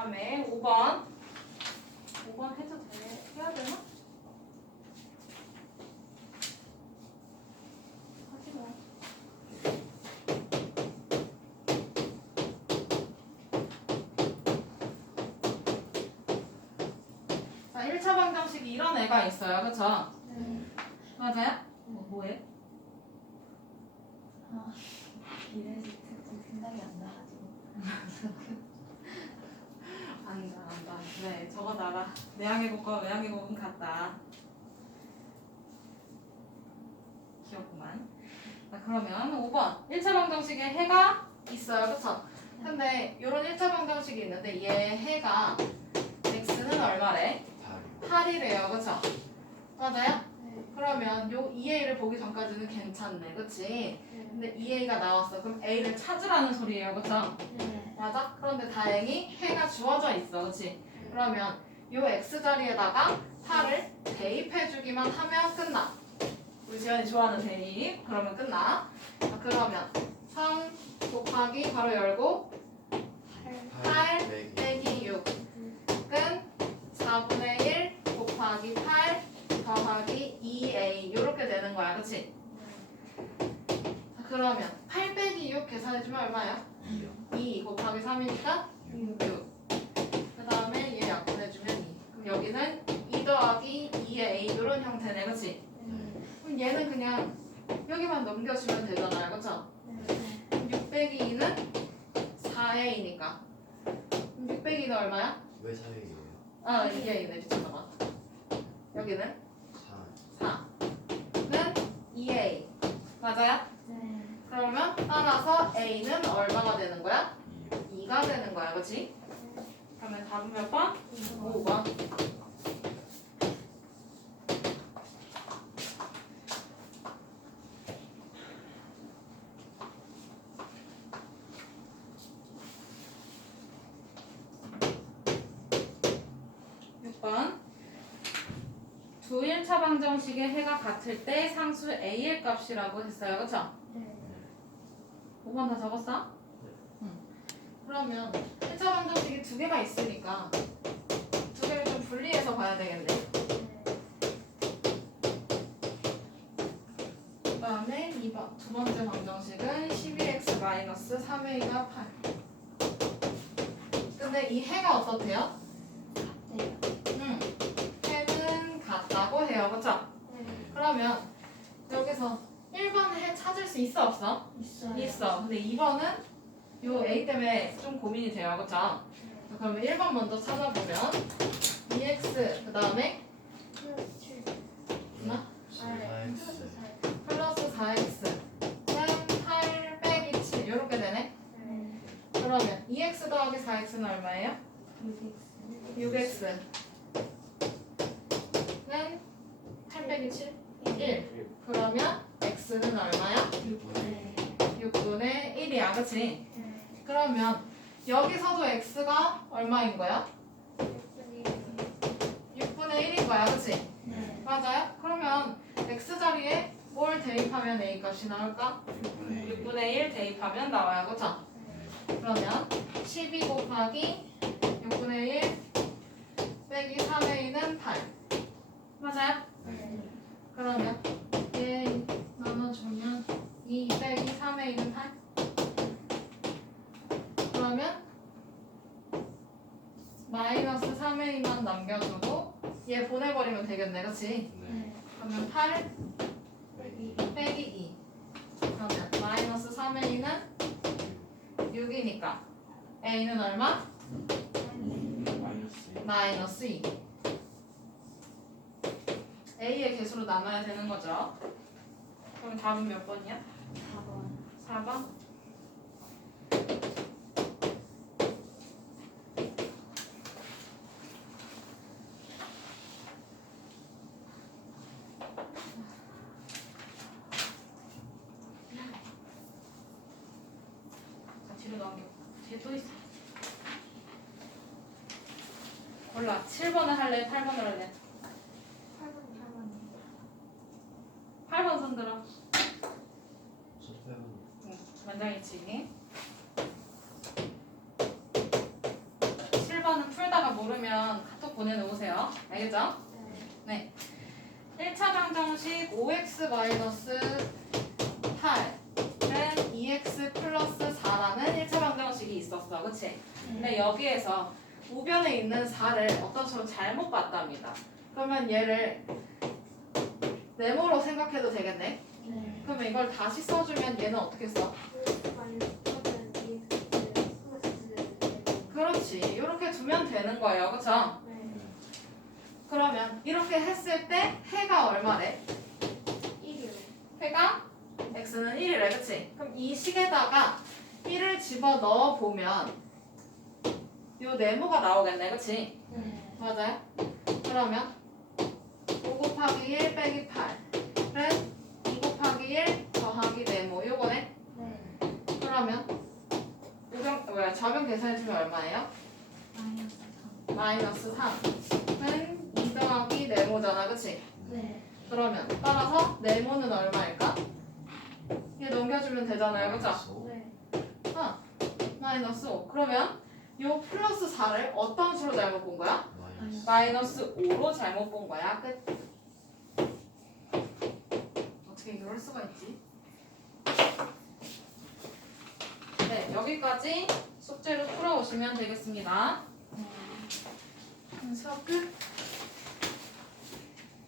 다음에 5번. 5번 해도 돼? 해야 되나? 하지 마. 자, 1차 방정식이 이런 애가 있어요. 그쵸? 네. 맞아요? 뭐, 뭐해? 이래서 좀 생각이 안 나가지고. 안다, 안다. 네, 저거 나라. 내항해곡과 외항해곡은 같다. 귀엽구만. 자, 그러면 5번. 1차 방정식에 해가 있어요. 그쵸? 근데 이런 1차 방정식이 있는데 얘 해가 x는 얼마래? 다리 8이래요. 그쵸? 맞아요? 네. 그러면 요 2a를 보기 전까지는 괜찮네. 그치? 네. 근데 2a가 나왔어. 그럼 a를 찾으라는 소리예요. 그쵸? 네. 맞아? 그런데 다행히 해가 주어져 있어. 그치? 그러면 요 x 자리에다가 8을 대입해 주기만 하면 끝나. 우리 지연이 좋아하는 대입. 그러면 끝나. 자, 그러면 3 곱하기 바로 열고 8 빼기 빼기 6은 4분의 1 곱하기 8 더하기 2a 요렇게 되는 거야. 자, 그러면 8 빼기 6 계산해주면 얼마야? 2요 2 곱하기 3이니까 6. 그 다음에 얘 약분해주면 2. 그럼 여기는 2 더하기 2의 이런 형태네, 그치? 그럼 얘는 그냥 여기만 넘겨주면 되잖아요, 그쵸? 그럼 6 빼기 2는 4a니까. 그럼 6 빼기 2는 얼마야? 왜 400이에요? 아, 이게 2네, 미쳤나봐. 여기는 4 4는 2a. 맞아요? 그러면 따라서 a는 얼마가 되는 거야? 2요 2가 되는 거야, 그치? 그러면 답은 몇 번? 5번. 육번두 1차 방정식의 해가 같을 때 상수 a의 값이라고 했어요. 그쵸? 5번 다 적었어? 응. 그러면 1차 방정식이 두 개가 있으니까 두 개를 좀 분리해서 봐야 되겠네. 그 다음에 2번, 두 번째 방정식은 12x-3a가 8. 근데 이 해가 어떻대요? 응. 해는 같다고 해요. 그쵸? 그러면 여기서 1번 해 찾을 수 있어 없어? 있어. 근데 2번은 요 A 때문에 좀 고민이 돼요. 그쵸? 자, 그러면 1번 먼저 찾아보면 2x 그 다음에 나? 4x 플러스 4x 는 8 빼기 7 이렇게 되네. 그러면 2x 더하기 4x는 얼마예요? 6x 는8 빼기 7? 1 그러면 x는 얼마야? 6분의 1이야 그치? 그러면 여기서도 x가 얼마인 거야? 6분의 1인 거야 그치? 맞아요? 그러면 x 자리에 뭘 대입하면 a 값이 나올까? 6분의 6분의 1 대입하면 나와요 그쵸? 그러면 12 곱하기 6분의 1 빼기 3의 2는 8 맞아요? 그러면 8a만 남겨두고 얘 보내버리면 되겠네 그치? 네. 네. 그러면 8 네. 빼기 2 그러면 마이너스 3a는 6이니까 a는 얼마? 마이너스 마이너스 2 a의 개수로 나눠야 되는 거죠 그럼 답은 몇 번이야? 4번 4번? 뒤에 또 있어. 몰라. 7번을 할래? 8번을 할래? 8번 손 들어. 저 빼면 응, 만장일치. 7번은 모르면 카톡 보내놓으세요. 알겠죠? 네. 1차 방정식 5x-8은 2x 근데 여기에서 우변에 있는 4를 어떤 식으로 잘못 봤답니다. 그러면 얘를 네모로 생각해도 되겠네? 네. 그러면 이걸 다시 써주면 얘는 어떻게 써? 그렇지. 이렇게 두면 되는 거예요. 그쵸? 그러면 이렇게 했을 때 해가 얼마래? 해가 x는 1이래. 그치? 그럼 이 식에다가 1을 집어 넣어 보면 요 네모가 나오겠네. 그치? 맞아요? 그러면 5 곱하기 1 빼기 8은 2 곱하기 1 더하기 네모 요거네? 그러면 우정, 뭐야, 좌변 계산해주면 얼마예요? 마이너스 3은 2 더하기 네모잖아 그치? 그러면 따라서 네모는 얼마일까? 얘 넘겨주면 되잖아요 그쵸? 어, 마이너스 5 그러면 요 플러스 4를 어떤 수로 잘못 본 거야? 마이너스. 마이너스 5로 잘못 본 거야 끝 어떻게 이럴 수가 있지? 네 여기까지 숙제를 풀어오시면 되겠습니다 수업 끝